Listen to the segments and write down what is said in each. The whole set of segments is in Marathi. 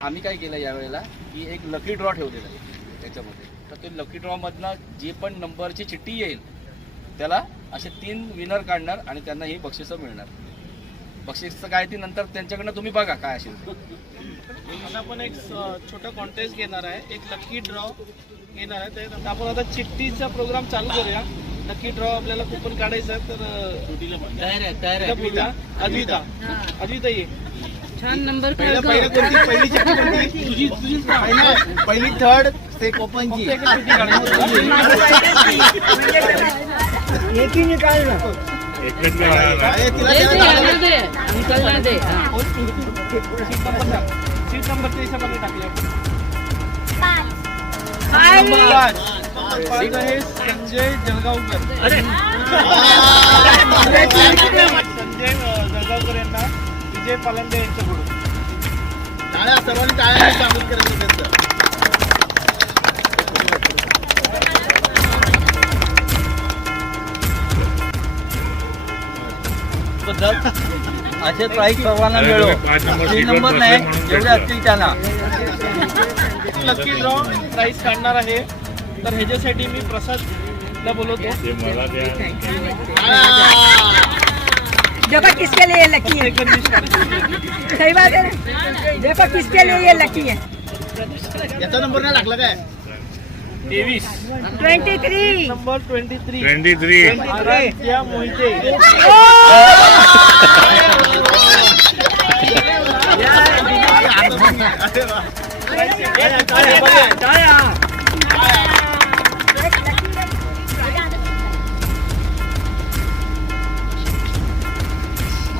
आम्ही काय केलं यावेळेला की एक लकी ड्रॉ ठेवलेला आहे त्याच्यामध्ये. तर ते लकी ड्रॉ मधनं जी पण नंबरची चिठ्ठी येईल त्याला असे 3 विनर काढणार आणि त्यांना ही बक्षिसं मिळणार. बक्षिसचं काय ती नंतर त्यांच्याकडनं तुम्ही बघा काय असेल. आता आपण एक छोटा कॉन्टेस्ट घेणार आहे, एक लकी ड्रॉ घेणार आहे. त्यानंतर आपण आता चिठ्ठीचा प्रोग्राम चालू करूया. लकी ड्रॉ आपल्याला कुपन काढायचं आहे तर अद्विता ये छान नंबर पहिली थर्ड ते कोपनची एक ही निकालना दे सीट नंबरच्या हिशोबाने टाकले आपण. आहे संजय जळगावकर. संजय जळगावकर यांना विजय पालंदे यांच्याकडून टाळ्या सर्वांनी टाळ्या सांगून करायचं त्यांचं. असे प्राईज सर्वांना मिळो. 3 नंबर नाही जेवढे असतील त्यांना लकी ड्रॉ प्राईज काढणार आहे. तर ह्याच्यासाठी मी प्रसादला बोलवतो. देखो किसके लिए लकी है, सही बात है. देखो किसके लिए ये लकी है. याचा नंबर नाही टाकला काय? 23 नंबर 23 आराध्या मोहिते.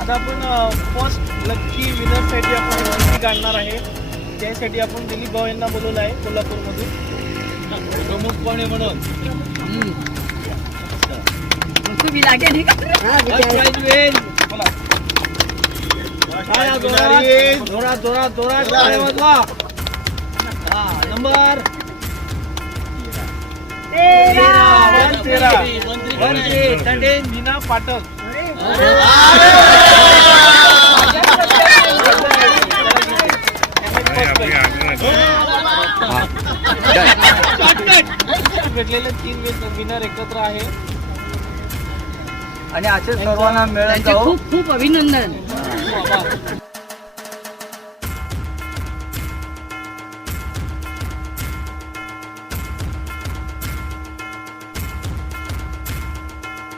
आता आपण फर्स्ट लकी विनरसाठी आपण चिठ्ठी काढणार आहे. त्यासाठी आपण दिलीप भाऊ यांना बोलवलं आहे कोल्हापूरमधून प्रमुखपणे म्हणून. उसको भी लागे नहीं बोला जोरात नंबर 13 मीना पाटक. भेटलेले 3 विनर एकत्र आहे आणि असे सर्वांना मिळत खूप खूप अभिनंदन.